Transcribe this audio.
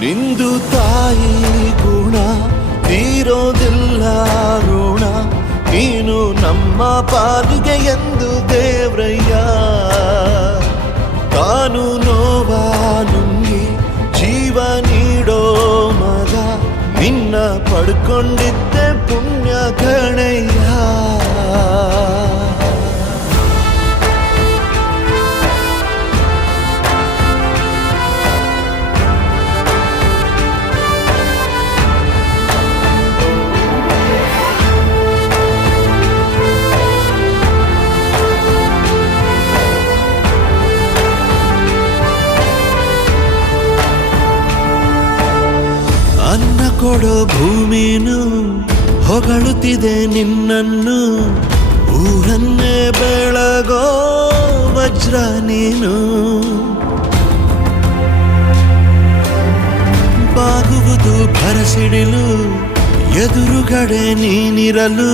ನಿಂದು ತಾಯಿ ಗುಣ ತೀರೋದಿಲ್ಲ ಋಣ, ನೀನು ನಮ್ಮ ಪಾಲಿಗೆ ಎಂದು ದೇವ್ರಯ್ಯ. ತಾನು ನೋವಾ ನುಂಗಿ ಜೀವ ನೀಡೋ ಮಗ, ನಿನ್ನ ಪಡ್ಕೊಂಡಿದ್ದೆ ಪುಣ್ಯ ಗಣಯ್ಯ. ಅನ್ನ ಕೊಡೋ ಭೂಮಿನು ಹೊಗಳುತ್ತಿದೆ ನಿನ್ನನ್ನು, ಊರನ್ನೇ ಬೆಳಗೋ ವಜ್ರ ನೀನು. ಬಾಗುವುದು ಭರಸಿಡಿಲು, ಎದುರುಗಡೆ ನೀನಿರಲು